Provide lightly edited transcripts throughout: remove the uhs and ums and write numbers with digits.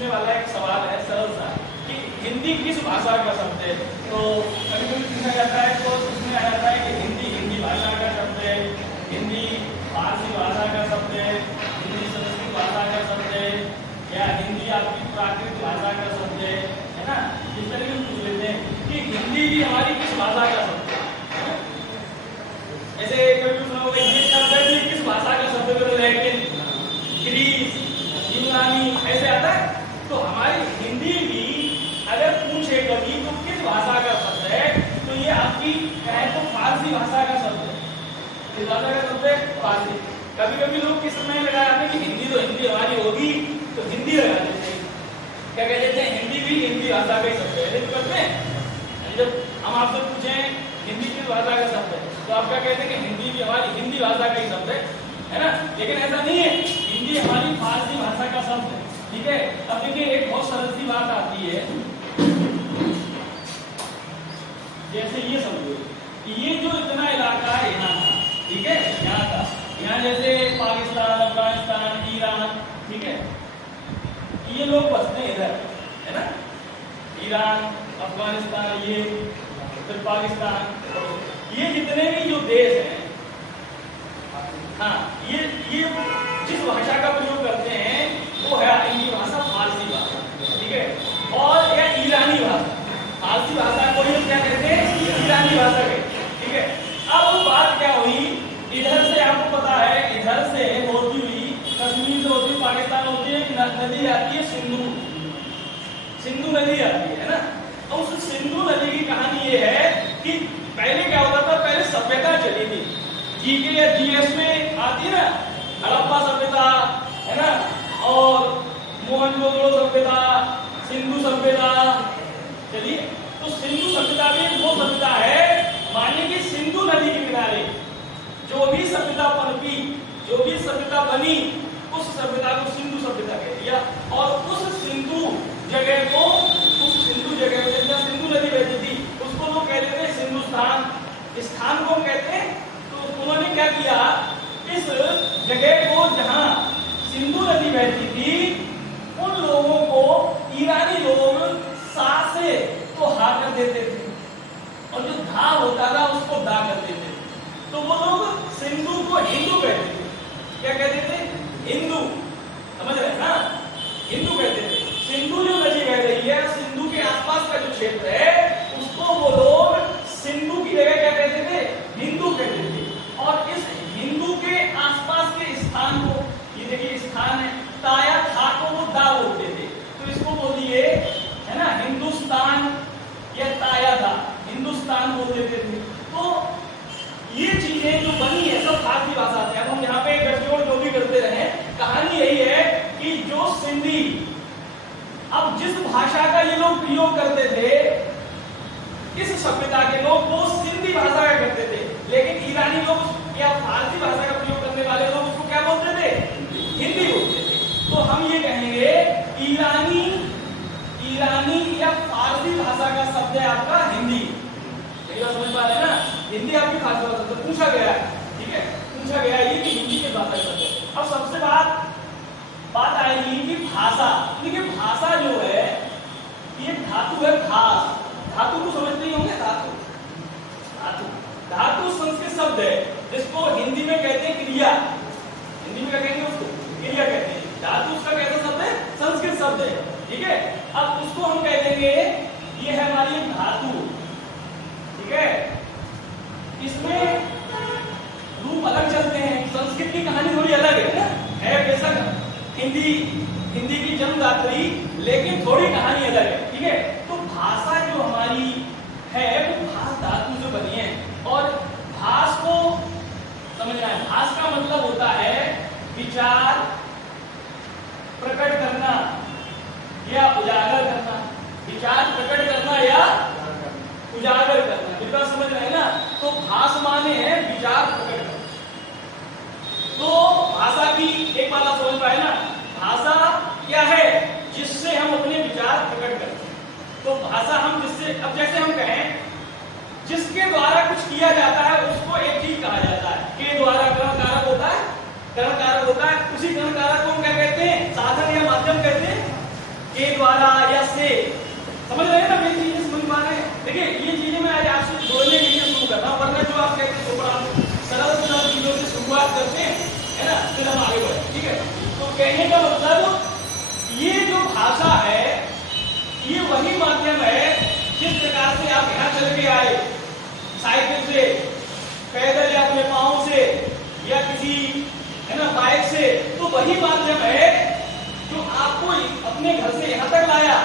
पूछने वाला एक सवाल है सरल सा कि हिंदी किस भाषा का शब्द है। तो कभी कभी पूछा जाता है तो उसमें आ जाता है कि हिंदी हिंदी भाषा का शब्द है, हिंदी फारसी भाषा का शब्द है, हिंदी संस्कृत भाषा का शब्द है, या हिंदी आपकी प्राकृत भाषा का शब्द है ना। इस तरीके से पूछ लेते हैं कि हिंदी भी हमारी किस भाषा का शब्द है। ऐसे कभी पूछना होगा ये शब्द है कि किस भाषा का शब्द है, लैटिन, ग्रीस, यूनानी ऐसे आता है। तो हमारी हिंदी भी अगर पूछे कभी तो किस भाषा का शब्द है, तो ये आपकी कहे तो फारसी भाषा का शब्द है। किस भाषा का शब्द है? फारसी। कभी कभी लोग किस समय लगा जाते हैं कि हिंदी तो हिंदी हमारी होगी तो हिंदी लगा देते हैं। क्या कह देते हैं? हिंदी भी हिंदी भाषा का ही शब्द है। लेकिन करते हैं जब हम आपसे पूछें हिंदी किस भाषा का शब्द है तो आप क्या कहते हैं कि हिंदी भी हमारी हिंदी भाषा का ही शब्द है ना। लेकिन ऐसा नहीं है, हिंदी हमारी फारसी भाषा का शब्द है। ठीक है। अब देखिए एक बहुत सरल सी बात आती है, जैसे ये समझो ये जो इतना इलाका है यहाँ का, ठीक है, यहाँ का, यहाँ जैसे पाकिस्तान, अफगानिस्तान, ईरान, ठीक है, ये लोग बसते हैं इधर, है ना। ईरान, अफगानिस्तान, ये फिर पाकिस्तान, ये जितने भी जो देश हैं, हाँ, ये जिस भाषा का प्रयोग करते हैं वो है इनकी भाषा फारसी भाषा, ठीक है, और या ईरानी भाषा। फारसी भाषा को ही क्या कहते हैं? ईरानी भाषा कहते हैं, ठीक है। अब बात क्या हुई, इधर से आपको पता है, इधर से होती हुई कश्मीर से होती हुई पाकिस्तान होती है, नदी आती है सिंधु नदी आती है ना। और उस सिंधु नदी की कहानी ये है कि पहले क्या होता था, पहले सभ्यता चली थी। जीके या जीएस में आती है ना, हड़प्पा सभ्यता, है ना, और मोहनजोदड़ो सभ्यता, सिंधु सभ्यता। चलिए, तो सिंधु सभ्यता भी वो सभ्यता है, मानिए कि सिंधु नदी के किनारे जो भी सभ्यता पनपी, जो भी सभ्यता बनी, उस सभ्यता को सिंधु सभ्यता कह दिया। और उस सिंधु जगह को, उस सिंधु जगह पे जहाँ सिंधु नदी बहती थी उसको लोग कहते थे सिंधुस्तान। स्थान को कहते हैं। तो उन्होंने क्या किया, इस जगह को जहाँ सिंधु नदी बहती थी उन लोगों को ईरानी लोग सा से तो हा कर देते थे और जो धा होता था उसको दा कर देते थे। तो वो लोग सिंधु को हिंदू कहते थे। क्या कहते थे? हिंदू। समझ रहे हैं ना? हिंदू कहते थे। सिंधु जो नदी बह रही है, सिंधु के आसपास का जो क्षेत्र है उसको वो लोग सिंधु की जगह क्या कहते थे? हिंदू कहते थे। और इस हिंदू के आसपास के स्थान को, ये देखिए स्थान है, ताया था को वो दा बोलते थे। तो इसको बोलिए, है ना, हिंदुस्तान या ताया था, हिंदुस्तान बोल देते थे। तो ये चीजें जो बनी है सब फारसी भाषा से। अब हम यहाँ पे गठजोड़ जो भी करते रहे, कहानी यही है कि जो सिंधी, अब जिस भाषा का ये लोग प्रयोग करते थे, इस सभ्यता के लोग वो सिंधी भाषा का करते थे, लेकिन ईरानी लोग या फारसी भाषा का प्रयोग करने वाले लोग उसको क्या बोलते थे? हिंदी बोलते थे। तो हम ये कहेंगे ईरानी या फारसी भाषा का शब्द है आपका हिंदी। ये बात समझ पा रहे हैं ना? हिंदी आपकी फारसी भाषा से पूछा गया है, ठीक है, पूछा गया है ये कि हिंदी के भाषा का शब्द है। अब सबसे बात आएगी कि भाषा। देखिए भाषा जो है ये धातु है, भास। धातु को समझते ही होंगे, धातु संस्कृत शब्द है जिसको हिंदी में कहते हैं क्रिया। हिंदी में क्या कहेंगे? उसको क्रिया कहते हैं। धातु उसका कैसा शब्द है? संस्कृत शब्द है, ठीक है। अब उसको हम कह देंगे ये है हमारी एक धातु, ठीक है। इसमें रूप अलग चलते हैं, संस्कृत की कहानी थोड़ी अलग है बेशक हिंदी की जन्मदात्री, लेकिन थोड़ी कहानी अलग है, ठीक है। तो भाषा जो हमारी है वो भास धातु से बनी है। और भास को समझना है, भास का मतलब होता है विचार प्रकट करना या उजागर करना। विचार प्रकट करना या उजागर करना, विचार समझ रहे हैं ना? तो भास माने है विचार प्रकट करना। तो भाषा की एक बात आप समझ पाए ना, भाषा क्या है? जिससे हम अपने विचार प्रकट करते हैं। तो भाषा हम जिससे, अब जैसे हम कहें जिसके द्वारा कुछ किया जाता है उसको एक चीज कहा जाता है। के द्वारा करण कारक होता है, उसी करण कारक को हम क्या कहते हैं? साधन या माध्यम कहते हैं। के द्वारा या से। समझ रहे हैं ना मेरी चीजें, समझ पा रहे हैं? देखिए ये चीजें मैं आज आपसे जोड़ने के लिए शुरू कर रहा हूँ, वरना जो आप कहते हैं थोड़ा सरल चीजों से शुरुआत करते हैं, है ना, फिर हम आगे बढ़े। ठीक है, तो कहने का मतलब ये जो भाषा है ये वही माध्यम है जिस प्रकार से आप यहाँ चल के आए, साइकिल से, पैदल या अपने पाँव से या किसी, है ना, बाइक से, तो वही माध्यम है जो आपको अपने घर से यहाँ तक लाया।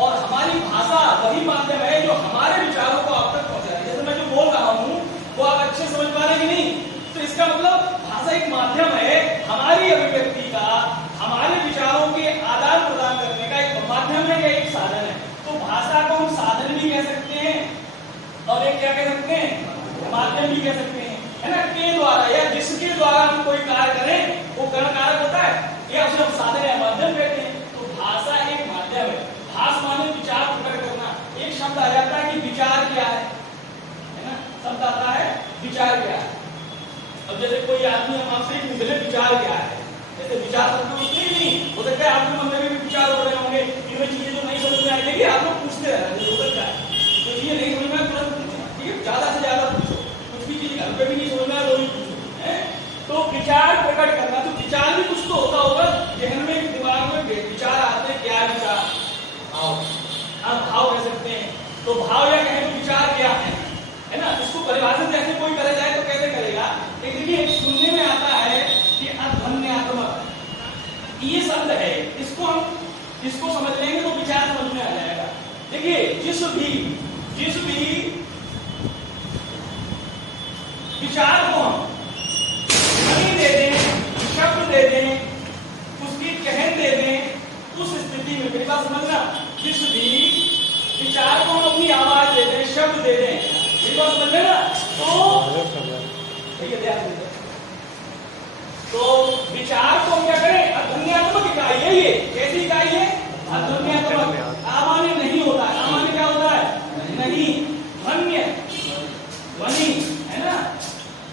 और हमारी भाषा वही माध्यम है जो हमारे विचारों को आप तक पहुंचाए। जैसे मैं जो बोल रहा हूँ वो आप अच्छे समझ पा रहे हैं कि नहीं? तो इसका मतलब भाषा एक माध्यम है हमारी अभिव्यक्ति का, हमारे विचारों के आदान प्रदान करने का एक माध्यम है या एक साधन है। तो भाषा को हम साधन भी कह सकते हैं और एक क्या कह सकते हैं, माध्यम भी कह सकते हैं, है ना। के द्वारा या जिसके द्वारा हम कोई कार्य करें वो कर्ण कारक होता है, या उसे हम साधन या माध्यम कहते हैं। तो भाषा एक माध्यम है। भाष माने विचार प्रकट करना। एक शब्द आ जाता है कि विचार क्या है ना, शब्द आता है विचार क्या है। अब जैसे कोई आदमी हम आपसे पूछ ले विचार क्या है, जैसे विचार शब्द उसके नहीं हो सकता है, आपके मन में भी विचार हो रहे होंगे, इनमें चीजें जो नहीं समझ में आई, देखिए आप लोग पूछते रहते हैं, हो सकता है जो चीजें नहीं समझ में तुरंत पूछो, ठीक है, ज्यादा से ज्यादा पूछो, कुछ भी चीज घर पे भी नहीं समझ में वो भी पूछो, है। तो विचार प्रकट करना, तो विचार भी कुछ तो होता होगा, जहन में दिमाग में विचार आते हैं, क्या विचार, आप भाव कह सकते हैं। तो भाव या कहें तो विचार क्या है ना, इसको परिभाषित जैसे कोई करे जाए तो कैसे करेगा। देखिए सुनने में आता है कि अध्वन्यात्मक ये शब्द है, इसको समझ लेंगे तो विचार समझ में आ जाएगा। देखिए जिस भी विचार को हम ध्वनि दे दें, शब्द दे दें, उसकी कहन दे दें, उस स्थिति में मेरी बात समझना, जिस भी विचार को हम अपनी आवाज दे दें, शब्द दे दें, मेरी बात समझ लेना, तो विचार को हम क्या करें, अध्वन्यात्मक इकाई है। ये कैसी इकाई है, अध्वन्यात्मक। अमान्य नहीं होता है, अमान्य क्या होता है, नहीं, ध्वन्य, ध्वनि, है ना।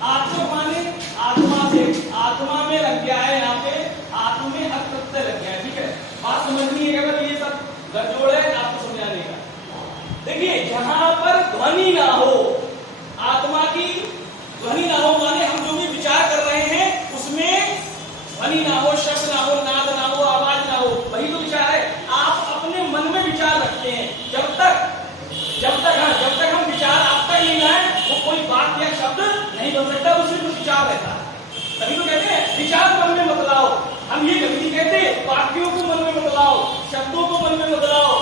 आत्मा माने आत्मा से, आत्मा में लग गया है, यहाँ पे आत्मा में अप्रत्यय लग गया है, ठीक है। बात समझनी है, अगर ये सब गठजोड़ है आपको समझाने का। देखिए जहां पर ध्वनि ना हो, आत्मा की ध्वनि ना हो, माने हम जो भी विचार कर रहे हैं उसमें ध्वनि ना हो, शब्द ना हो, नाद ना हो, आवाज ना हो, वही तो विचार है। आप अपने मन में विचार रखते हैं, जब तक हम विचार आप तक नहीं लाए वो कोई बात या शब्द नहीं बन सकता, उसमें कुछ विचार रहता है। तभी तो कहते हैं विचार मन में मत लाओ। हम ये कभी कहते वाक्यों को मन में मत लाओ, शब्दों को मन में मत लाओ,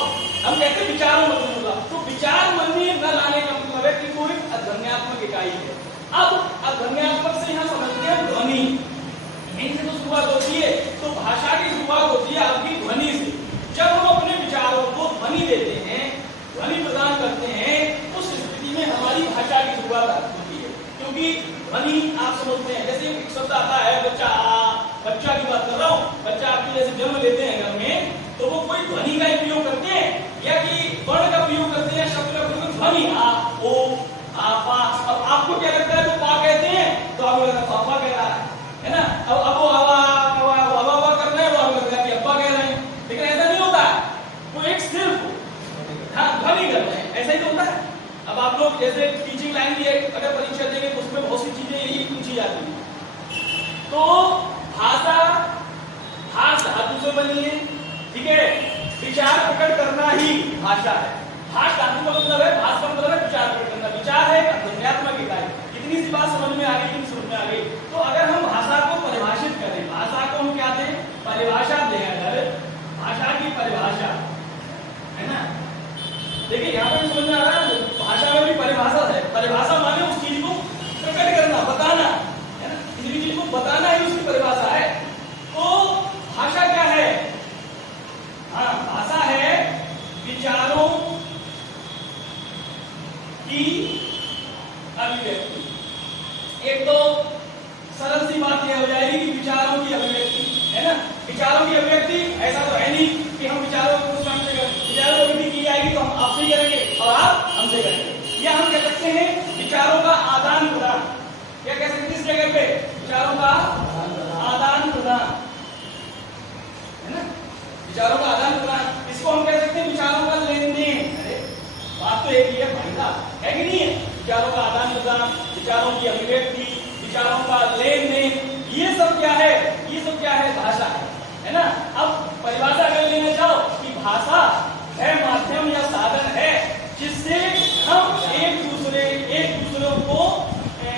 हम कहते विचारों मन में लाओ। तो विचार मन में न लाने का मतलब है कि वो एक अध्वन्यात्मक इकाई है। अब अध्वन्यात्मक से यहाँ समझते हैं ध्वनि, यहीं से तो शुरुआत होती है। तो भाषा की शुरुआत होती है आपकी ध्वनि से। जब हम अपने विचारों को ध्वनि देते हैं, ध्वनि प्रदान करते हैं, उस स्थिति में हमारी भाषा की शुरुआत होती है। क्योंकि ध्वनि आप समझते हैं, जैसे एक शब्द आता है बच्चा, बच्चा की बात कर रहा हूँ, बच्चा आपके जैसे जन्म लेते हैं घर में, तो वो कोई ध्वनि का प्रयोग करते हैं या कि वर्ण का प्रयोग करते हैं, शब्द का प्रयोग, ध्वनि आ, ओ, आ, पा। अब आपको क्या लगता है, तो पा कहते हैं तो आपको लगता है पापा कह रहा है ना। अब वो हवा कर रहे हैं, वो आपको लगता है कि अब्बा कह रहे हैं, लेकिन ऐसा नहीं होता है, वो एक सिर्फ ध्वनि कर रहे हैं, ऐसा ही तो होता है। अब आप लोग जैसे टीचिंग लाइन की अगर परीक्षा देंगे तो उसमें बहुत सी चीजें यही पूछी जाती है। तो भाषा धातु से बनी है, ठीक है। विचार प्रकट करना ही भाषा है। भाष धातु का मतलब है, भाष का मतलब है विचार प्रकट करना। विचार है अध्वन्यात्मक इकाई। इतनी सी बात समझ में आ गई, समझ में आ गई। तो अगर हम भाषा को परिभाषित करें, भाषा को हम क्या दें, परिभाषा दें, अगर भाषा की परिभाषा, है ना। देखिए यहाँ पे समझ में आ रहा है, भाषा में भी परिभाषा है। परिभाषा माने उस चीज को प्रकट करना, बताना, है ना, किसी चीज को बताना ही उसकी परिभाषा है। तो भाषा क्या है, हाँ, भाषा है विचारों की अभिव्यक्ति। एक तो सरल सी बात यह हो जाएगी कि विचारों की अभिव्यक्ति, है ना। विचारों की अभिव्यक्ति ऐसा तो है नहीं कि हम विचारों को स्वयं से करें, विचारों की अभिव्यक्ति की जाएगी तो हम आपसे करेंगे और आप हमसे करेंगे। या हम कह सकते हैं विचारों का आदान प्रदान। क्या कह सकते हैं इस जगह पे, विचारों का आदान प्रदान, है ना, विचारों का आदान प्रदान। इसको हम कह सकते हैं विचारों का लेन देन। अरे बात तो एक ही है भाई साहब, है कि नहीं है? विचारों का आदान प्रदान, विचारों की अभिव्यक्ति, विचारों का लेन देन, ये सब क्या है? ये सब क्या है? भाषा है ना? अब परिभाषा अगर लेना चाहो कि भाषा है माध्यम या साधन है जिससे हम एक दूसरे को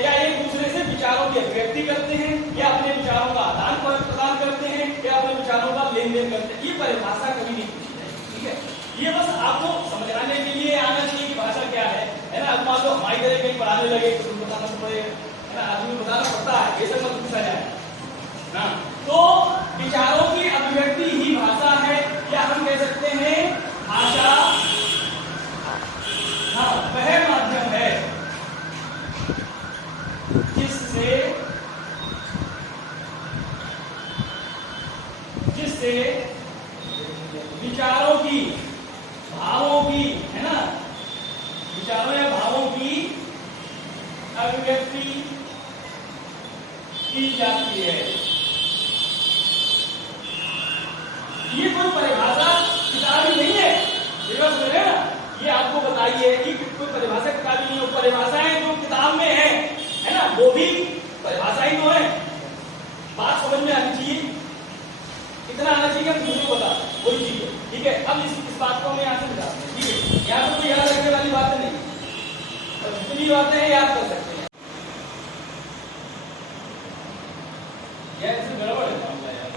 या एक दूसरे से विचारों की अभिव्यक्ति करते हैं, या अपने विचारों का आदान प्रदान करते हैं, या अपने विचारों का लेन देन करते हैं। ये परिभाषा कभी नहीं पूछी जाएगी, ठीक है? ये बस आपको समझाने के लिए आना चाहिए कि भाषा क्या है ना? अब मान लो हमारी तरह कहीं पढ़ाने लगे तो बताना पड़े, है ना? आदमी बताना पड़ता है, ये सब मत पूछा जाए। हाँ, तो विचारों की अभिव्यक्ति ही भाषा है, या हम कह सकते हैं भाषा हाँ वह माध्यम है जिससे विचारों की, भावों की, है ना, विचारों या भावों की अभिव्यक्ति की जाती है। ये कोई परिभाषा किताबी नहीं है, ये बात समझ रहे हैं ना? ये आपको बताइए कि कोई परिभाषा किताबी नहीं है। परिभाषाएं जो किताब में है ना, वो भी परिभाषा ही तो है। बात समझ में आनी चाहिए, इतना आना चाहिए कि मुझे बता वही चीज है, ठीक है? अब इस बात को मैं यहाँ से बता, ठीक है? यहाँ तो कोई याद रखने वाली बात नहीं, और जितनी बातें हैं याद कर सकते हैं। ऐसे गड़बड़ है मामला यार।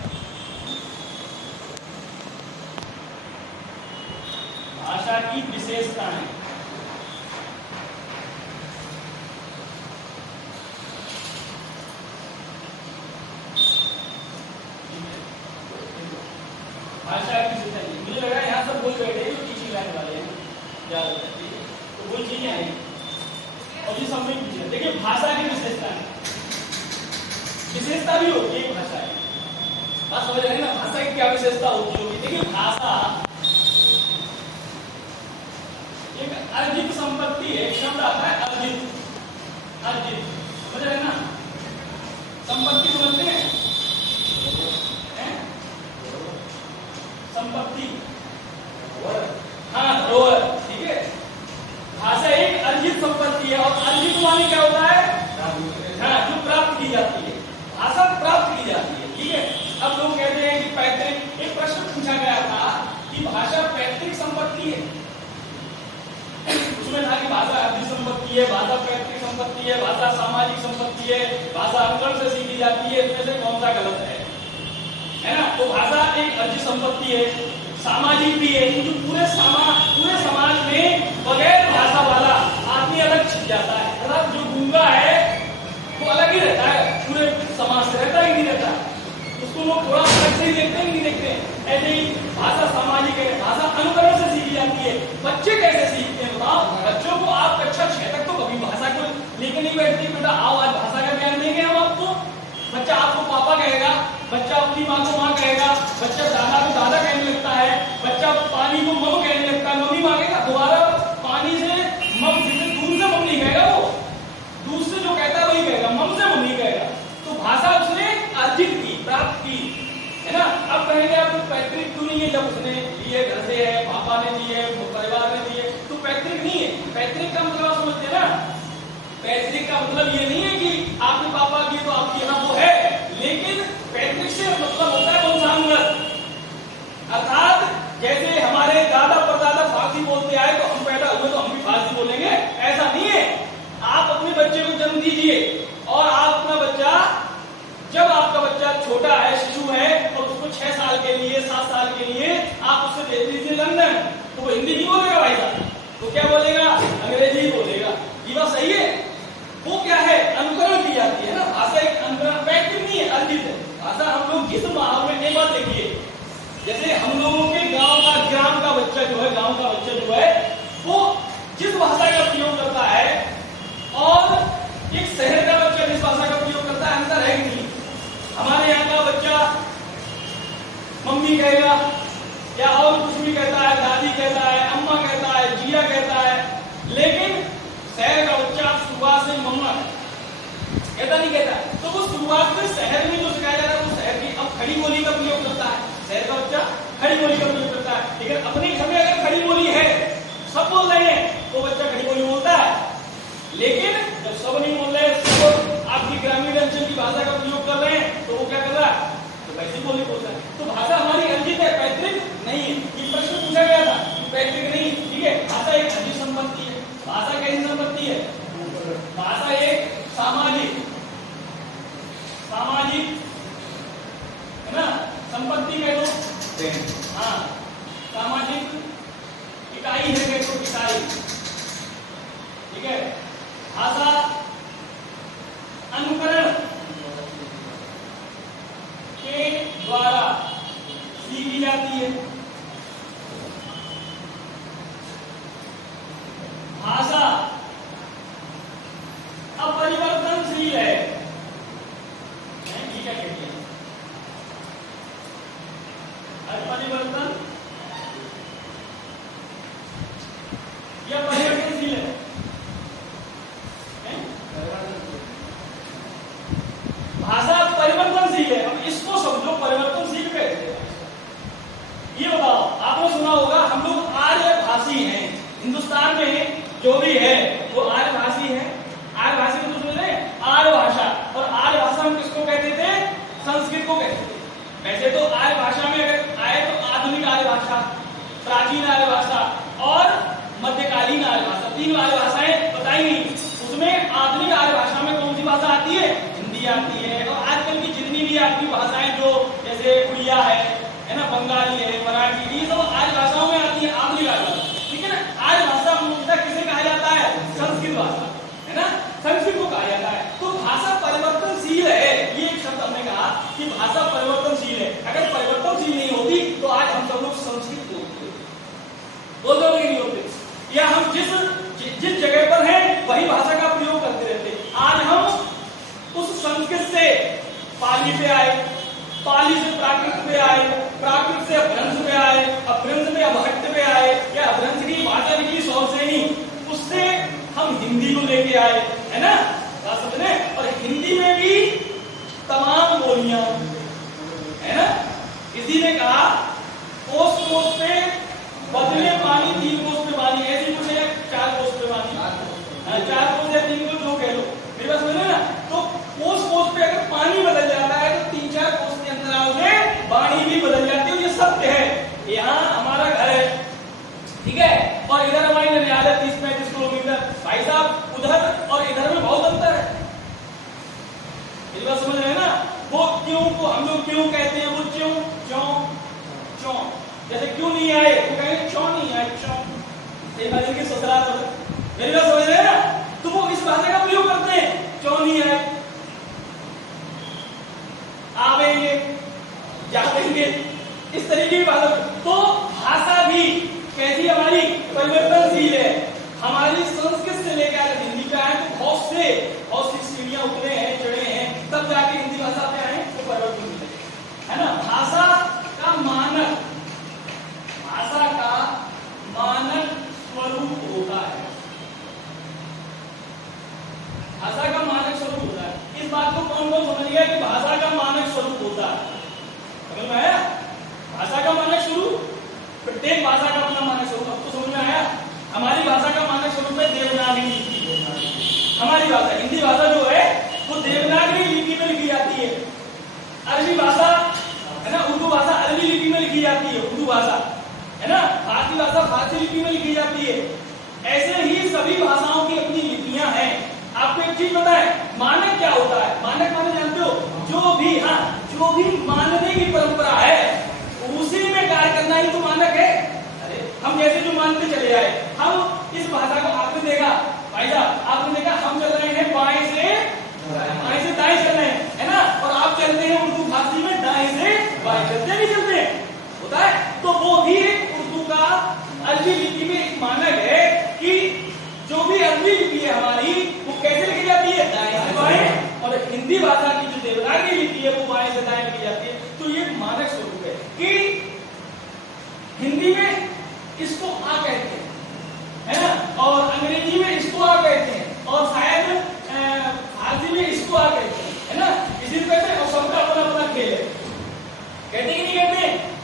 भाषा की विशेषताएं, भाषा की विशेषताएं, मुझे लगा यहाँ सब बोल बैठे जो टीचिंग लाइन वाले हैं ज्यादातर, ठीक है? तो वही चीजें आई और ये सब में पूछे। देखिए भाषा की विशेषताएं, विशेषता भी होती है भाषा की। बात समझ रहे हैं ना? भाषा की क्या विशेषता होती होगी? देखिए भाषा एक अर्जित संपत्ति है, शब्द आता है अर्जित, अर्जित, समझ रहे हैं ना? संपत्ति समझते हैं? संपत्ति, हाँ धरोहर, ठीक है? भाषा एक अर्जित संपत्ति है, और अर्जित माने क्या होता है? हाँ, जो प्राप्त की जाती है, भाषा प्राप्त की जाती है, ठीक है? अब लोग कहते हैं कि पैतृक, एक प्रश्न पूछा गया था कि भाषा पैतृक संपत्ति है। उसमें था कि भाषा अर्जित संपत्ति है, भाषा पैतृक संपत्ति है, भाषा सामाजिक संपत्ति है, भाषा अनुकरण से सीखी जाती है, इसमें से कौन सा गलत है ना? तो भाषा एक अर्जित संपत्ति है, सामाजिक भी है, क्योंकि पूरे समाज में बगैर भाषा वाला आदमी अलग छिप जाता है। मतलब जो गूंगा है वो अलग ही रहता है, पूरे समाज से रहता ही नहीं रहता, उसको लोग थोड़ा अलग से ही देखते हैं, नहीं देखते हैं। ऐसे ही भाषा सामाजिक है, भाषा अनुकरण से सीखी जाती है। बच्चे कैसे सीखते हैं बताओ? बच्चों को आप कक्षा 6 तक तो कभी भाषा को लेके नहीं बैठते, बेटा आओ आज भाषा का ज्ञान देंगे हम आपको। बच्चा आपको पापा कहेगा, बच्चा अपनी माँ को माँ कहेगा, बच्चा दादा को दादा कहने लगता है, बच्चा पानी को मम कहने लगता है, मम्मी मांगेगा, दोबारा पानी से मम, जिसे दूध से मम नहीं कहेगा, वो दूध से जो कहता है वही कहेगा, मम से मम नहीं कहेगा। तो भाषा उसने अर्जित की, प्राप्त की, है ना? अब कहेंगे आप पैतृक क्यों नहीं है? जब उसने लिए घर से है, पापा ने दिए, परिवार ने दिए, तो पैतृक नहीं है। पैतृक का मतलब आप समझते हैं ना? पैतृक का मतलब ये नहीं है कि आपके पापा दिए तो आपके यहाँ वो है, लेकिन पैतृक से मतलब होता है वंशानुगत, अर्थात जैसे हमारे दादा परदादा फारसी बोलते आए तो हम पैदा हुए तो हम भी फारसी बोलेंगे, ऐसा नहीं है। आप अपने बच्चे को जन्म दीजिए और आप अपना बच्चा, जब आपका बच्चा छोटा है, शिशु है, और उसको 6 साल के लिए, 7 साल के लिए आप उससे भेज दीजिए लंदन, तो वो हिंदी नहीं बोलेगा भाई साहब, तो क्या बोलेगा? अंग्रेजी ही बोलेगा। ये बात सही है? वो क्या है? अनुकरण की जाती है ना। भाषा एक अनुकरण, पैतृक नहीं है, अर्जित है। भाषा हम लोग जिस माहौल में, एक बात देखिए, जैसे हम लोगों के गांव का, ग्राम का बच्चा जो है, गांव का बच्चा जो है, वो जिस भाषा का प्रयोग करता है और एक शहर का बच्चा जिस भाषा का प्रयोग करता है, अंतर है नहीं। हमारे यहाँ का बच्चा मम्मी कहेगा या और कुछ भी कहता है, दादी कहता है, अम्मा कहता है, जिया कहता है, लेकिन शहर का बच्चा शुरुआत से मम्मा कहता नहीं कहता। तो वो शुरुआत में शहर में जो सिखाया जा रहा है वो शहर की, अब खड़ी बोली का प्रयोग करता है, शहर का बच्चा खड़ी बोली का प्रयोग करता है। ठीक है, अपने घर में अगर खड़ी बोली है, सब बोल रहे हैं, तो बच्चा खड़ी बोली बोलता है। लेकिन जब सब नहीं बोल रहे, सब आपकी ग्रामीण अंचल की भाषा का प्रयोग कर रहे हैं, तो वो क्या कर रहा है, तो वैसी बोली बोलता है। तो भाषा हमारी अर्जित है, पैतृक नहीं है। ये प्रश्न पूछा गया था, पैतृक नहीं, ठीक है। भाषा एक अर्जित संपत्ति है। भाषा कैसी संपत्ति है? भाषा एक सामाजिक है ना, संपत्ति कह दो, हाँ, सामाजिक इकाई है, कह दो इकाई, ठीक है। भाषा अनुकरण के द्वारा सीखी जाती है। भाषा अपरिवर्तनशील है। ये क्या कहती है? अपरिवर्तन या परिवर्तनशील है? भाषा परिवर्तनशील है। अब इसको समझो, परिवर्तनशील कैसे है? ये बताओ, आपने सुना होगा हम लोग आर्य भाषी हैं। हिंदुस्तान में जो भी है वो आर्य भाषी है। आर्य भाषी को तो समझ रहे हैं, आर्य भाषा। और आर्य भाषा हम किसको कहते थे? संस्कृत को कहते थे। वैसे तो आर्य भाषा में अगर आए तो आधुनिक आर्य भाषा, प्राचीन आर्य भाषा और मध्यकालीन आर्य भाषा, तीन आर्य भाषाएं बताई गई। उसमें आधुनिक आर्य भाषा में कौन सी भाषा आती है? हिंदी आती है। और आजकल की जितनी भी आपकी भाषाएं जो जैसे उड़िया है ना, बंगाली है, मराठी, ये सब आर्य भाषाओं में आती है, आधुनिक आर्य भाषा, ठीक है ना। आर्य भाषा मूलतः किसे कहा जाता है? संस्कृत भाषा, है ना, संस्कृत को कहा जाता है। तो भाषा परिवर्तनशील है। ये एक शब्द हमने कहा कि भाषा परिवर्तनशील है। अगर परिवर्तनशील नहीं होती तो आज हम सब लोग संस्कृत बोलते नहीं होते, या हम जिस जगह पर हैं वही भाषा का प्रयोग करते रहते। आज हम उस संस्कृत से पाली पे आए, पाली से प्राकृत पे आए, प्राकृत से अपभ्रंश पे आए, अपभ्रंश से अभट्ट पे आए, या अपभ्रंश की भाषा निकली सौरसेनी, उससे हम हिंदी को लेके आए, है ना, बात समझ रहे? और हिंदी में भी तमाम बोलियां, है ना। किसी ने कहा कोस कोस पे बदले पानी, तीन कोस पे पानी, ऐसी कुछ है, चार कोस पे पानी, चार कोस या तीन कोस जो कह लो, मेरी बात समझ रहे ना। तो कोस कोस पे अगर पानी बदल जाता है तो तीन चार कोस के अंतराल से वाणी भी बदल जाती है। ये सत्य है। यहाँ हमारा घर है, ठीक है, और इधर हमारी ननिहाल 30-35 किलोमीटर। भाई साहब, उधर और इधर में बहुत अंतर है। मेरी बात समझ रहे हैं ना। वो क्यों को हम लोग क्यों कहते हैं? वो क्यों, क्यों, क्यों, जैसे क्यों नहीं आए तो कहेंगे क्यों नहीं आए, क्यों। एक बार इनके ससुराल हो, मेरी बात समझ रहे हैं ना। तो वो इस भाषा का प्रयोग करते हैं, क्यों नहीं आए, आवेंगे, जाएंगे, इस तरीके की भाषा। तो भाषा भी कैसी हमारी परिवर्तनशील है। हमारी संस्कृत से लेकर हिंदी पे आए तो बहुत सी सीढ़ियां उतरे हैं, चढ़े हैं, तब जाके हिंदी भाषा पे आए तो परिवर्तन है ना। भाषा का मानक स्वरूप होता है। भाषा का मानक स्वरूप होता है। इस बात को कौन कौन समझ गया कि भाषा का मानक स्वरूप होता है? समझ में आया? भाषा का मानक स्वरूप, प्रत्येक भाषा का अपना मानक स्वरूप। अब तो समझ में आया? हमारी भाषा का मानक स्वरूप है देवनागरी लिपि। हमारी भाषा, हिंदी भाषा जो है वो देवनागरी लिपि में लिखी जाती है। अरबी भाषा है ना, उर्दू भाषा अरबी लिपि में लिखी जाती है, उर्दू भाषा है ना, फारसी भाषा फारसी लिपि में लिखी जाती है। ऐसे ही सभी भाषाओं की अपनी लिपियां हैं। आपको एक चीज पता है मानक क्या होता है? मानक माने जानते हो? जो भी मानने की परंपरा है उसी में कार्य करना ही तो मानक है। अरे हम जैसे जो मानते चले आए, हम इस भाषा को, आपने देखा भाई साहब, आपने देखा हम चल रहे हैं बाएं से दाएं चल रहे हैं, है ना, और आप चलते हैं उर्दू फारसी में दाएं से बाएं, चलते नहीं चलते होता है। तो वो भी उर्दू का अरबी लिपि में एक मानक है कि जो भी अरबी लिपि है हमारी वो कैसे लिखी जाती है? दाएं से बाएं। और हिंदी भाषा की जो देवनागरी लिपि है वो बाएं से दाएं लिखी जाती है। तो ये मानक स्वरूप है कि हिंदी में इसको आ कहते हैं, है ना, और अंग्रेजी में इसको आ कहते हैं, और शायद फारसी में इसको आ कहते हैं, है ना, इसी को कहते हैं। और सबका अपना अपना खेल है, कहते कि नहीं कहते?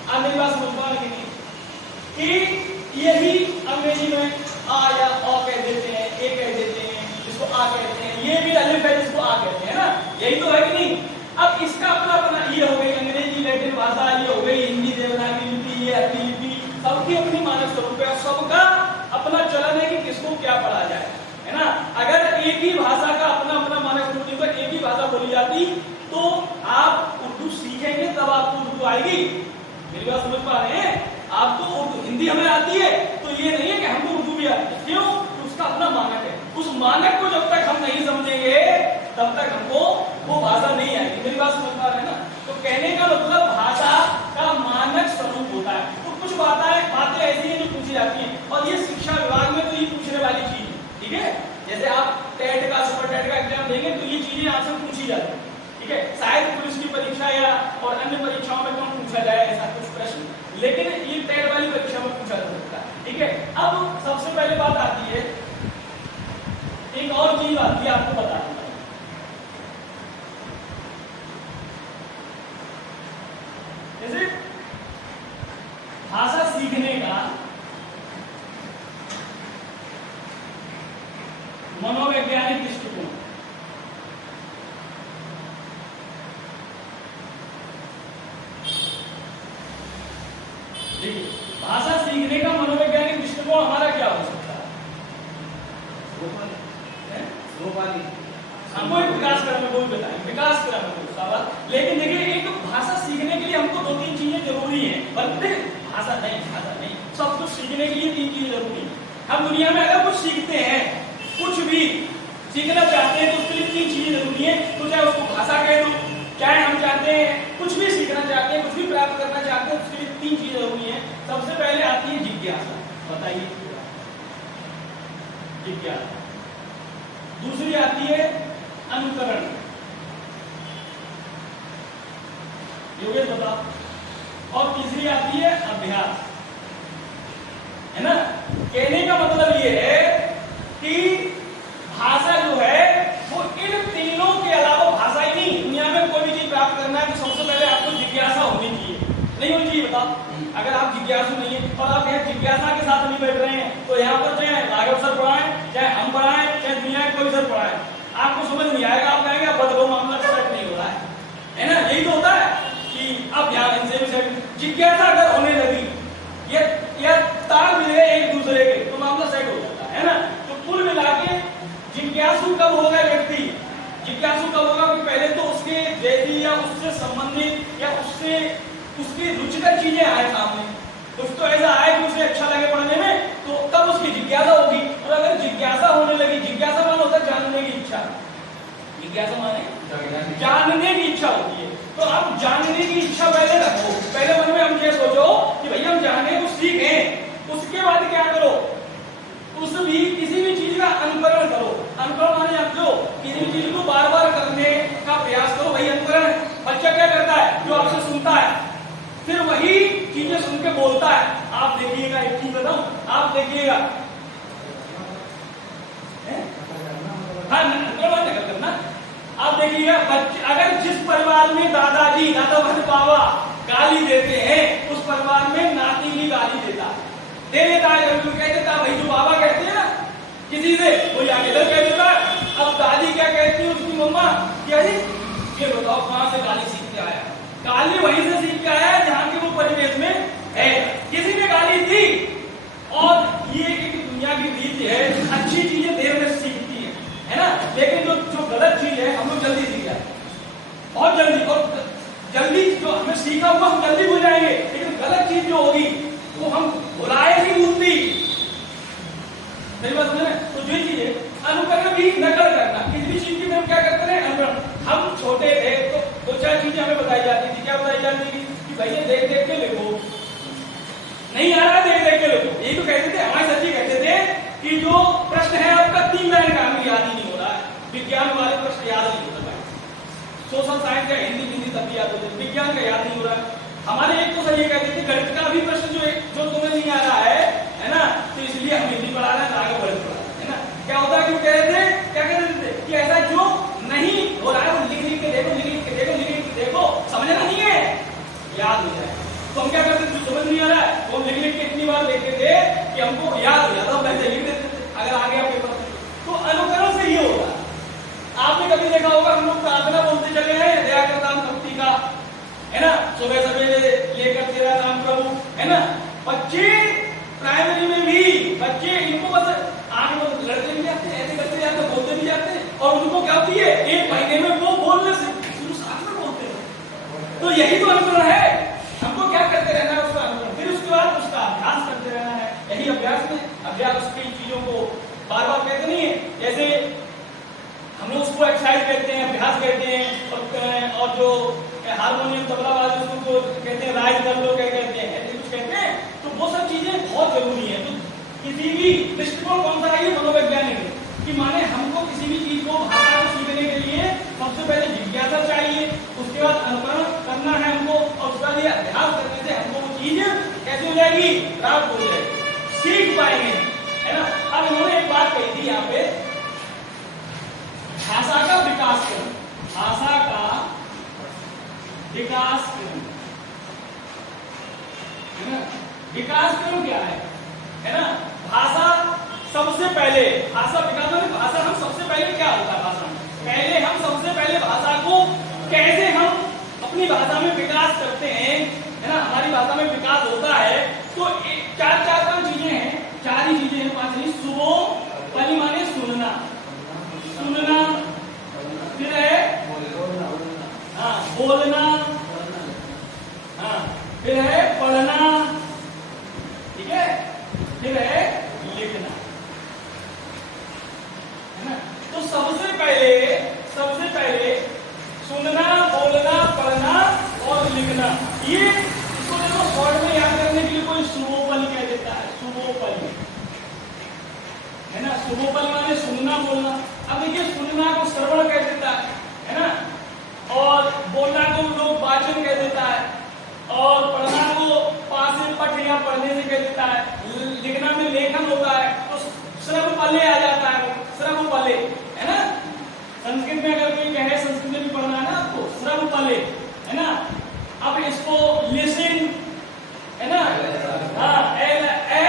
आप मेरी बात समझ पाओ कि नहीं? ये भी अलिफ है जिसको आ कहते हैं ना, यही तो है कि नहीं। अब इसका अपना अपना, ये हो गई अंग्रेजी लैटिन भाषा, ये हो गई हिंदी देवनागरी लिपि, ये हल्की लिपि, सबकी अपनी मानक स्वरूप है, सबका अपना चलन है कि किसको क्या पढ़ा जाए, है ना। अगर एक ही भाषा का अपना अपना मानक स्वरूप नहीं, तो एक ही भाषा बोली जाती तो आप उर्दू सीखेंगे तब आपको उर्दू आएगी। मेरी बात समझ पा रहे हैं? आपको उर्दू हिंदी हमें आती है तो ये नहीं है कि हमको उर्दू भी आती है, क्यों? उसका अपना मानक है, उस मानक को जब तक हम नहीं समझेंगे तब तक हमको वो भाषा नहीं आएगी। मेरी बात समझ पा रहे हैं ना? तो कहने का मतलब भाषा का मानक स्वरूप होता है। तो कुछ बातें ऐसी हैं जो पूछी जाती हैं, और ये शिक्षा विभाग में तो ये पूछने वाली चीज है, ठीक है। जैसे आप टेट का, सुपर टेट का एग्जाम देंगे तो ये चीजें आपसे पूछी जाती है, ठीक है। शायद पुलिस की परीक्षा या और अन्य परीक्षाओं में कम पूछा जाए ऐसा कुछ प्रश्न, लेकिन ये टेट वाली परीक्षा में पूछा जा सकता है, ठीक है। अब सबसे पहले बात आती है, एक और चीज आती है आपको बता दूं, जैसे भाषा सीखने का मनोवैज्ञानिक दृष्टिकोण। देखिए, भाषा सीखने का मनोवैज्ञानिक दृष्टिकोण हमारा क्या हो सकता है? हमको एक विकास क्रम में कोई बताएं, विकास क्रम में सवाल। लेकिन देखिए, एक भाषा सीखने के लिए हमको दो तीन चीजें जरूरी हैं, बल्कि भाषा नहीं, सब कुछ सीखने के लिए तीन चीजें जरूरी हैं। हम दुनिया में अगर कुछ सीखते हैं, कुछ भी सीखना चाहते हैं तो उसके लिए तीन चीजें जरूरी है। तो चाहे उसको भाषा कह दो, चाहे हम चाहते हैं कुछ भी सीखना चाहते हैं, कुछ भी प्राप्त करना चाहते हैं, उसके लिए तीन चीजें जरूरी है। सबसे पहले आती है जिज्ञासा। बताइए, जिज्ञासा। दूसरी आती है अनुकरण। योगेश बताओ। और तीसरी आती है अभ्यास, है ना। कहने का मतलब ये है कि भाषा जो है वो इन तीनों के अलावा भाषा ही नहीं, दुनिया में कोई भी चीज प्राप्त करना है तो सबसे पहले आपको जिज्ञासा होनी चाहिए। नहीं होनी चाहिए? बताओ। अगर आप जिज्ञासु नहीं है और आप यहाँ जिज्ञासा के साथ नहीं बैठ रहे हैं तो यहाँ पर चाहे राघव सर पढ़ाएं, चाहे हम पढ़ाएं, चाहे दुनिया के कोई सर पढ़ाएं, आपको समझ नहीं आएगा। आप कहेंगे बदलो मामला सेट नहीं हो रहा है ना। यही तो होता है कि अब यहाँ इनसे भी सेट, जिज्ञासा अगर होने लगी या ताल मिले एक दूसरे के तो मामला सेट हो जाता है ना। तो कुल मिला के जिज्ञासु कब होगा व्यक्ति? जिज्ञासु कब होगा कि पहले तो उसके जैसी या उससे संबंधित या उसकी रुचिकर चीजें आए सामने, कुछ तो ऐसा आए कि उसे अच्छा लगे पढ़ने में, तो तब उसकी जिज्ञासा होगी। और अगर जिज्ञासा होने लगी, जिज्ञासा मान होता है जानने की इच्छा, जिज्ञासा माने जानने की इच्छा होती है। तो अब जानने की इच्छा पहले रखो, पहले मन में हम ये सोचो कि भैया हम जाने को सीखें, उसके बाद क्या करो, किसी भी चीज का अनुकरण करो। अनुकरण माने आप जो किसी भी चीज को बार बार करने का प्रयास करो, वही अनुकरण। बच्चा क्या करता है? जो आपसे सुनता है, फिर वही चीजें सुन के बोलता है। आप देखिएगा, एक चीज बताऊं, आप देखिएगा, हाँ नकल करना। आप देखिएगा, बच्चे अगर जिस परिवार में दादाजी, दादा भर बाबा गाली देते हैं, उस परिवार में नाती भी गाली देता दे देता है, कह देता भाई जो बाबा कहते हैं ना किसी से, वो जाके इधर कह देता है। अब दादी क्या कहती है उसकी मम्मा, क्या जी ये बताओ कहां से गाली सीख के आया? गाली वहीं से सीख के आया जहां के वो परिवेश में है, किसी ने गाली दी। और ये एक दुनिया की रीत है, अच्छी चीजें देर में सीखती है ना। लेकिन जो गलत चीज है हम लोग जल्दी सीख जाते हैं, बहुत जल्दी, और जल्दी जो हमें सीखा हुआ हम जल्दी भूल जाएंगे, लेकिन गलत चीज जो होगी वो हम भुलाए ही भूलती। मेरी बात समझ में? तो जो चीज है अनुकरण भी नकल करना, किसी भी चीज की हम क्या करते हैं अनुकरण। हम छोटे थे तो दो चार चीजें हमें बताई जाती थी। क्या बताई जाती थी? कि भैया देख देख के लिखो, नहीं आ रहा देख देख के लिखो। यही तो कहते थे, हमारे सच्ची कहते थे कि जो प्रश्न है आपका 3 लाइन का हमें याद ही नहीं हो रहा है। विज्ञान वाले प्रश्न याद नहीं होता है, सोशल साइंस का हिंदी तब याद होते, विज्ञान का याद नहीं हो रहा है। हमारे एक तो सर ये कहते थे गणित का भी प्रश्न जो तुम्हें नहीं आ रहा है ना, तो इसलिए हम हिंदी पढ़ा रहे हैं, आगे गणित पढ़ा रहे हैं ना। क्या होता है? क्यों कह रहे थे, क्या कहते थे कि ऐसा जो नहीं हो रहा है वो लिख लिख के देखो, लिख लिख के देखो, लिख लिख के देखो, समझना नहीं है, याद हो जाए। तो हम क्या करते थे, समझ नहीं आ रहा है वो लिख लिख के इतनी बार देखते थे कि हमको याद हो जाता, वैसे लिख देते थे अगर आ गया पेपर। तो अनुकरण से ये होगा है ना, सुबह सवेरे लेकर तेरा नाम प्रभु, है ना। बच्चे प्राइमरी में भी बच्चे इनको बस आगे लड़ते भी जाते हैं, ऐसे करते जाते, बोलते भी जाते, और उनको क्या होती है, 1 महीने में वो बोलने से शुरू साथ में बोलते हैं। तो यही तो अनुकरण है, हमको क्या करते रहना है, उसका अनुकरण, फिर उसके बाद उसका अभ्यास करते रहना है। यही अभ्यास में, अभ्यास उसकी चीजों को बार बार कहते नहीं है, जैसे हम लोग उसको एक्सरसाइज कहते हैं, अभ्यास कहते हैं, और जो हारमोनियम तबला वाले उसको कहते हैं राइज कर लो, क्या कहते हैं, ऐसे कुछ कहते हैं। तो वो सब चीजें बहुत जरूरी है। तो किसी भी दृष्टिकोण कौन सा है, मनोवैज्ञानिक है, कि माने हमको किसी भी चीज को, भाषा को सीखने के लिए सबसे पहले जिज्ञासा चाहिए, उसके बाद अनुकरण करना है हमको, और उसका लिए अभ्यास करने से हमको वो चीज कैसे हो जाएगी, प्राप्त हो जाएगी, सीख पाएंगे, है ना। अब इन्होंने एक बात कही थी यहाँ पे, भाषा का विकास करें, भाषा का विकास करें, है ना। विकास करें क्या है ना। भाषा सबसे पहले, भाषा विकास में भाषा हम सबसे पहले क्या होता है, भाषा में पहले हम सबसे पहले भाषा को कैसे हम अपनी भाषा में विकास करते हैं, है ना। हमारी भाषा में विकास होता है तो चार 5 चीजें हैं, 4 ही चीजें हैं, 5 नहीं। सुबह पहली माने सुनना, सुनना, फिर है हाँ बोलना, हाँ फिर है पढ़ना, ठीक है, फिर है लिखना, है ना। तो सबसे पहले सुनना, बोलना, पढ़ना और लिखना, ये इसको देखो शॉर्ट में याद करने के लिए कोई सुबोपल कह देता है, सुबोपल, है ना। सुबोपल माने सुनना बोलना। अब देखिए सुनना को श्रवण कह देता है ना, और बोलना को लोग वाचन कह देता है, और पढ़ना को पासे पठ या पढ़ने से कह देता है, लिखना में लेखन होता है, तो श्रव पले आ जाता है, श्रव पले, है ना। संस्कृत में अगर कोई कहे, संस्कृत में भी पढ़ना है ना आपको, श्रव पले, है ना। अब इसको लिसन, है ना, हाँ LLSRW,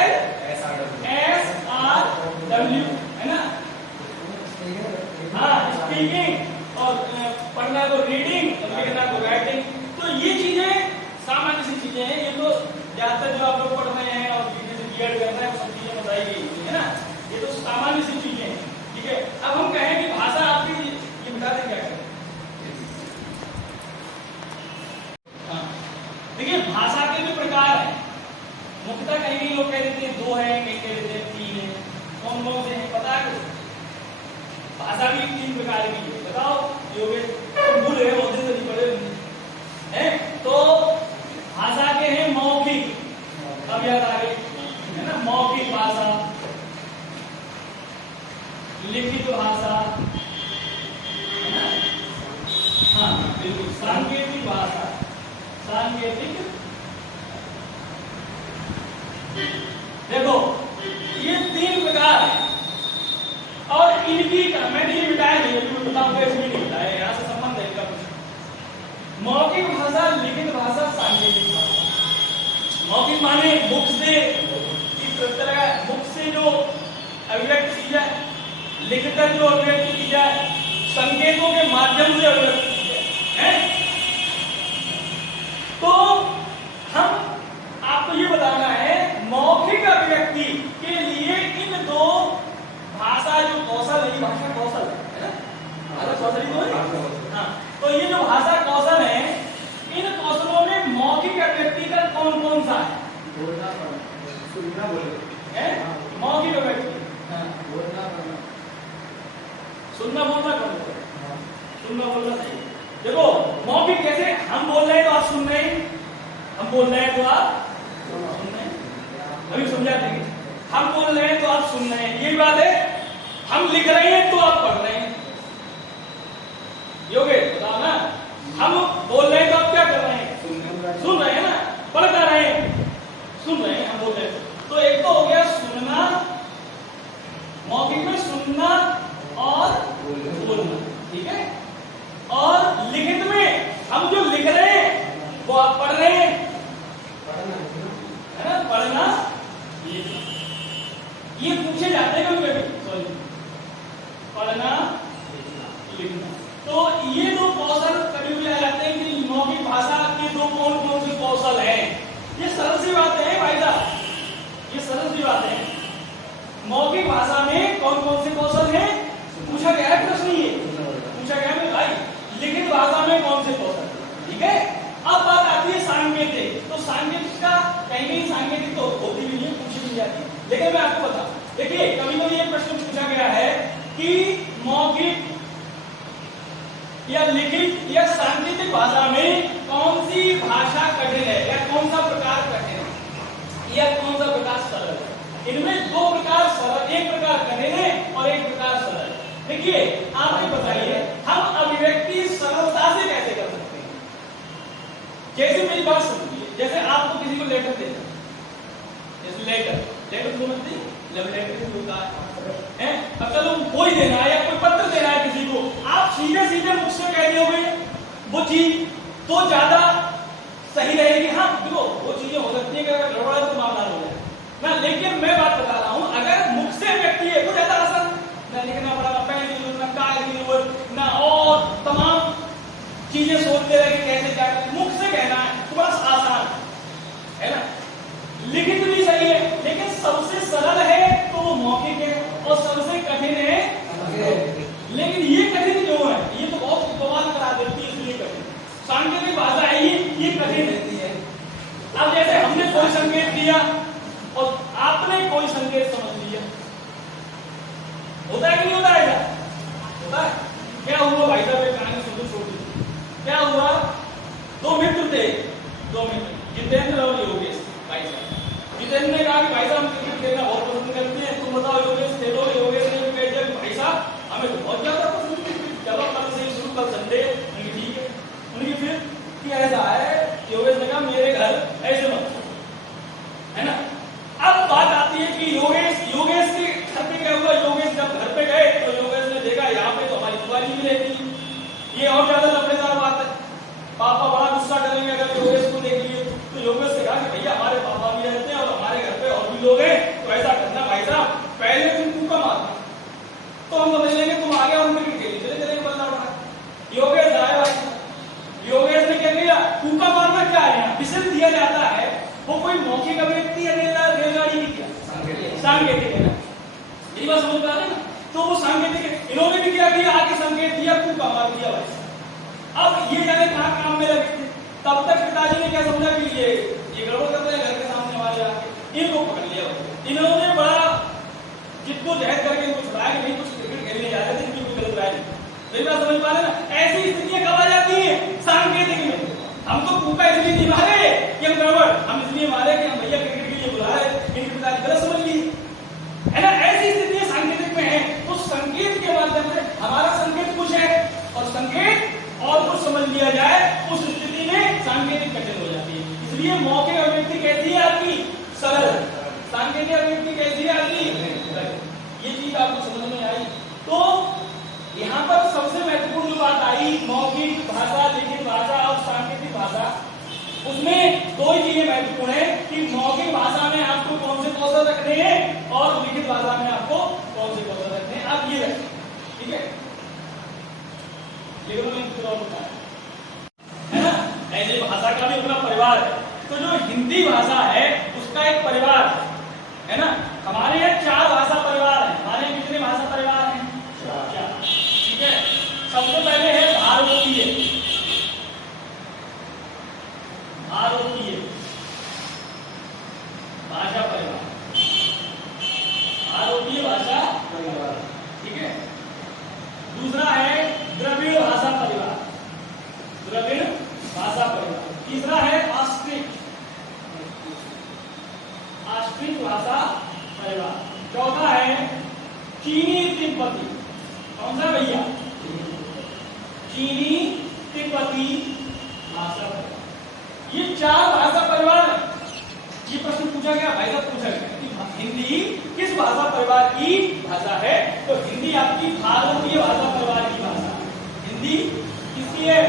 है ना, हाँ स्पीकिंग, और पढ़ना को रीडिंग, लिखना को राइटिंग। तो ये चीजें सामान्य सी चीजें हैं, ये तो ज्यादातर जो आप लोग पढ़ रहे हैं और बीएड कर रहे हैं, सब चीजें बताई गई है ना, ये तो सामान्य सी चीजें हैं, ठीक है। अब हम कहें कि भाषा आपकी, ये बता दें क्या करें। हाँ देखिए भाषा के भी प्रकार हैं, मुख्यतः कहीं लोग कह देते हैं 2 है, कहीं कह देते हैं 3 है, कौन कौन से हैं पता है। भाषा भी 3 प्रकार की है, बताओ योगे भूल है, बहुत दिन से नहीं पढ़े हैं। तो भाषा के हैं मौखिक, अब याद आ गई, है ना, मौखिक भाषा, लिखित भाषा, है ना, हाँ बिल्कुल, सांकेतिक भाषा, सांकेतिक। देखो ये 3 प्रकार है, और इनकी मैंने ये बताया नहीं, अभी बताऊंगा, इसमें नहीं बताया, यहाँ से संबंध है इनका कुछ। मौखिक भाषा, लिखित भाषा, सांकेतिक भाषा। मौखिक माने मुख से, इस तरह मुख से जो अभिव्यक्त की जाए, लिखकर जो अभिव्यक्त की जाए, संकेतों के माध्यम से अभिव्यक्त की जाए, है। तो हम आपको ये बताना है, मौखिक अभिव्यक्ति के लिए इन 2 भाषा जो कौशल है, भाषा कौशल है ना, भाषा कौशल ही तो है, हाँ। तो ये जो भाषा कौशल है, इन कौशलों में मौखिक अभिव्यक्ति का कौन कौन सा है, बोलना, सुनना, बोलना, मौखिक अभिव्यक्ति, बोलना, सुनना, बोलना, सुनना बोलना सही। देखो मौखिक कैसे, हम बोल रहे हैं तो आप सुन रहे हैं, हम बोल रहे हैं तो आप सुन रहे हैं, अभी समझा देंगे। हम बोल रहे हैं तो आप सुन रहे हैं, यही बात है। हम लिख रहे हैं तो आप पढ़ रहे हैं, योगे बताओ ना। हम बोल रहे हैं तो आप क्या कर रहे हैं, सुन रहे हैं ना, पढ़ कर रहे हैं, सुन रहे हैं, हम बोल रहे हैं। तो एक तो हो गया सुनना, मौखिक में सुनना और बोलना, ठीक है। और लिखित में हम जो लिख रहे हैं वो आप पढ़ रहे हैं, है ना, पढ़ना, ये पूछे जाते हैं कभी कभी, सॉरी, पढ़ना मौखिक भाषा में कौन कौन से कौशल हैं? पूछा गया है प्रश्न, ये पूछा गया है भाई, लिखित भाषा में कौन से कौशल, ठीक है। अब बात आती है सांकेतिक, तो सांकेतिक का कहीं कहीं सांकेतिक तो होती भी नहीं, पूछी भी जाती, लेकिन मैं आपको बता, देखिए कभी कभी ये प्रश्न पूछा गया है कि मौखिक या लिखित या सांकेतिक भाषा में कौन सी भाषा कठिन है, या कौन सा प्रकार कठिन है, या कौन सा प्रकार सरल है। इनमें दो प्रकार सरल, एक प्रकार कठिन है और एक प्रकार सरल। देखिए आप ये बताइए, हम अभिव्यक्ति सरलता से कैसे कर सकते हैं? जैसे मेरी बात सुनिए, जैसे आपको किसी को लेटर देना, जैसे लेटर समझते, लव लेटर होता है, अब चलो कोई देना है या कोई पत्र देना है किसी को, आप सीधे सीधे मुझसे कह दोगे वो चीज तो ज्यादा सही रहेगी। हाँ देखो वो चीजें हो सकती है कि अगर गड़बड़ा तो मामला हो जाए ना, लेकिन मैं बात बता रहा हूँ अगर मुख से व्यक्ति है तो ज्यादा आसान, ना लिखना पड़ा, पेन की जरूरत, ना कागज की जरूरत, ना और तमाम चीजें सोचते रहे कि कैसे क्या, मुख से कहना है तो बस आसान है ना। लिखित भी सही है, लेकिन सबसे सरल है तो वो मौखिक है और सबसे कठिन है, लेकिन ये कठिन जो है ये तो बहुत बवाल करा देती है, इसलिए कठिन। सांकेतिक भाषा है ये कठिन रहती है। अब जैसे हमने कोई संकेत दिया और आपने कोई संकेत समझ लिया, होता है कि नहीं होता है? होता है। क्या हुआ भाई साहब, एक कहानी सुनो छोटी। क्या हुआ, दो मित्र थे, जितेंद्र और योगेश भाई साहब। जितेंद्र ने कहा कि भाई साहब हम क्रिकेट खेलना बहुत पसंद करते हैं, तुम बताओ योगेश खेलो। योगेश ने कह दिया भाई साहब हमें तो बहुत ज्यादा पसंद है, चलो कल से शुरू, कल संडे। उनकी ठीक है, उनकी फिर कि ऐसा है, योगेश ने कहा मेरे घर ऐसे मत है ना। अब बात आती है कि योगेश के घर पे क्या हुआ, योगेश जब घर पे गए तो योगेश ने देखा यहाँ पे तो हमारी दुआरी भी रहती है, ये और ज्यादा लफड़ेदार बात है, पापा बड़ा गुस्सा करेंगे अगर योगेश को देख लिए। तो योगेश से कहा कि भैया हमारे पापा भी रहते हैं और हमारे घर पे और भी लोग हैं, तो ऐसा करना भाई साहब पहले तुम कूका मारना तो हम समझ लेंगे तुम आगे, हम क्रिकेट खेले चले चलेंगे, बदला पड़ा। योगेश आया भाई, योगेश ने क्या किया, कूका मारना क्या है, यहाँ विषय दिया जाता है, वो कोई मौखिक अभिव्यक्ति है, रेलगाड़ी की क्या सांकेतिक है ना, यही बात समझ पा रहे ना। तो वो सांकेतिक है, इन्होंने भी क्या किया, आगे संकेत दिया, कूका मार दिया भाई। अब ये जाने कहाँ काम में लगे थे, तब तक पिताजी ने क्या समझा कि ये गड़बड़ करते हैं घर के सामने हमारे आके, इनको पकड़ लिया। इन्होंने बड़ा जिद्दोजहद करके इनको छुड़ाया कि नहीं कुछ क्रिकेट खेलने जा रहे थे, इनकी कोई गलत राय नहीं। मेरी बात समझ पा रहे ना, ऐसी स्थितियां कब आ जाती है सांकेतिक में। हम तो कूका इसलिए नहीं मारे कि हम गड़बड़, हम इसलिए मारे कि हम भैया क्रिकेट के लिए बुला रहे, इनके पिताजी गलत समझ ली है ना। ऐसी स्थितियां सांकेतिक में है, तो संकेत के माध्यम से हमारा संकेत कुछ है और संकेत और कुछ समझ लिया जाए, उस स्थिति में सांकेतिक कठिन हो जाती है। इसलिए मौखिक अभिव्यक्ति कैसी है आपकी, सरल, सांकेतिक अभिव्यक्ति कैसी है आपकी, ये चीज आपको समझ में आई। तो यहाँ पर सबसे महत्वपूर्ण जो बात आई, मौखिक भाषा, लिखित भाषा और सांकेतिक भाषा, उसमें दो ही चीजें महत्वपूर्ण है कि मौखिक भाषा में आपको कौन से कौशल रखने हैं और लिखित भाषा में आपको कौन से कौशल रखने हैं, आप ये रखें, ठीक है। है ना, ऐसे भाषा का भी अपना परिवार है। तो जो हिंदी भाषा है उसका एक परिवार है ना। हमारे यहाँ 4 भाषा परिवार है। हमारे यहाँ कितने भाषा परिवार हैं? 4, ठीक है। सबसे पहले है भारतीय भाषा परिवार, भारतीय भाषा परिवार, ठीक है। दूसरा है द्रविड़ भाषा परिवार, द्रविड़ भाषा परिवार। तीसरा है ऑस्ट्रिक भाषा परिवार। चौथा है चीनी तिब्बती, कौन सा भैया, चीनी तिब्बती भाषा परिवार। ये 4 भाषा परिवार है। ये प्रश्न पूछा गया, भाई साहब पूछा गया कि हिंदी किस भाषा परिवार की भाषा है, तो हिंदी आपकी भारतीय भाषा परिवार की भाषा है। हिंदी किसकी है,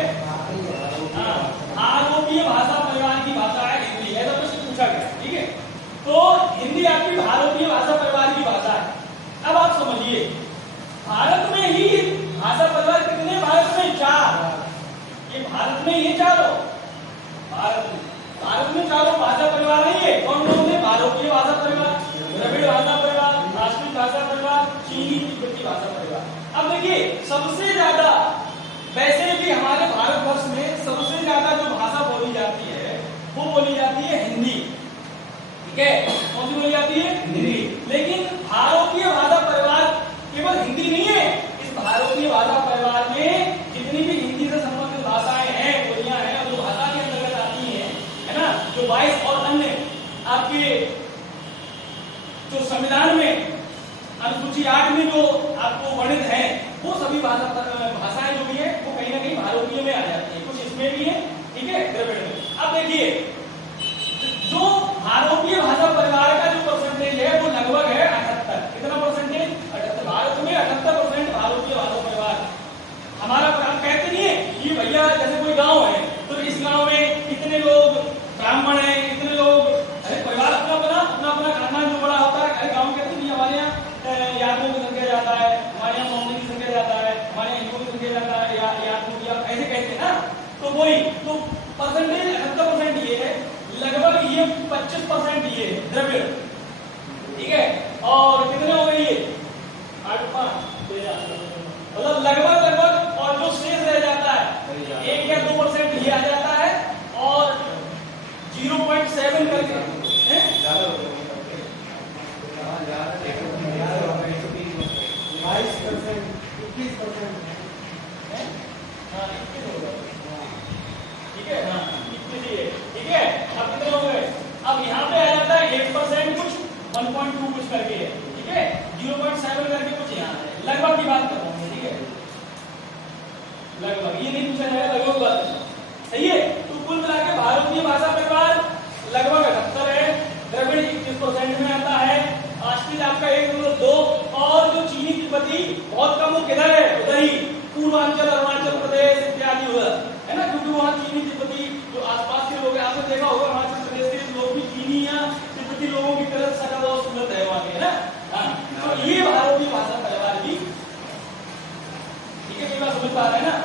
भारतीय भाषा परिवार की भाषा है हिंदी, ऐसा प्रश्न पूछा गया, ठीक है। तो हिंदी आपकी भारतीय भाषा परिवार की भाषा है। अब आप समझिए, भारत में ही भाषा परिवार कितने, भारत में 4, ये भारत में ये 4 हो, भारत में 4 भाषा परिवार नहीं है। कौन कौन से, भारतीय भाषा परिवार, द्रविड़ भाषा परिवार, राष्ट्रीय देखिए सबसे ज्यादा, वैसे भी हमारे भारतवर्ष में सबसे ज्यादा जो भाषा बोली जाती है वो बोली जाती है हिंदी, ठीक है। कौन सी बोली जाती है? हिंदी। लेकिन भारतीय भाषा परिवार केवल हिंदी नहीं है, इस भारतीय भाषा परिवार में जितनी भी हिंदी से संबंधित भाषाएं हैं, बोलियां हैं, जो भाषा के अंतर्गत आती हैं, है ना, जो 22 और अन्य आपके जो संविधान में अनुसूची 8 में जो आपको वर्णित है, वो सभी भाषाएं जो भी है वो कहीं ना कहीं भारतीय में आ जाती है, कुछ इसमें भी है, ठीक है, द्रविड़ में। अब देखिए जो भारतीय भाषा परिवार का जो परसेंटेज है वो लगभग है 78। कितना परसेंटेज? 78। भारत में 78% भारतीय भाषा परिवार हमारा। आप कहते नहीं है कि भैया जैसे कोई गांव है तो इस गांव में इतने लोग ब्राह्मण हैं, इतने लोग, अरे परिवार अपना अपना खानदान जो बड़ा होता है, अरे गाँव कहते नहीं, हमारे यहाँ यादवों की संख्या ज्यादा है, हमारे यहाँ मोहम्मदी की संख्या ज्यादा है, हमारे यहाँ हिंदुओं की संख्या ज्यादा है, या यादवों की, ऐसे कहते हैं ना। तो वही तो परसेंटेज 78% ये है, लगभग ये 25% ये है द्रविड़, ठीक है। और कितने हो गए ये? 8 5 मतलब लगभग, और जो शेष रह जाता है 1 या 2% ये आ जाता है, और 0.7 करके हैं 22%, 21% है, हाँ 21 होगा, ठीक है, हाँ 21 ये, ठीक है। अब कितने हो गए? अब यहाँ पे आ जाता है 8% कुछ, 1.2 कुछ करके है, ठीक है, 0.7 करके कुछ यहाँ है, लगभग की बात कर रहा हूँ, ठीक है, लगभग, ये नहीं पूछा जाएगा, लगभग बात है, सही है। तो कुल मिला के भारतीय भाषा परिवार लगभग 78 है, द्रविड़ 21% में आता है, ऑस्ट्रिच आपका 1.2, और जो चीनी तिब्बती बहुत कम, वो किधर है? उधर ही पूर्वांचल, अरुणाचल प्रदेश इत्यादि उधर है ना, क्योंकि वहाँ चीनी तिब्बती जो आसपास के लोग हैं, आपने देखा होगा अरुणाचल प्रदेश के लोग भी चीनी या तिब्बती लोगों की तरह शक्ल और सूरत है वहाँ के, है ना। हाँ, तो ये भारतीय भाषा परिवार की, ठीक है, ये बात समझ पा रहे हैं ना।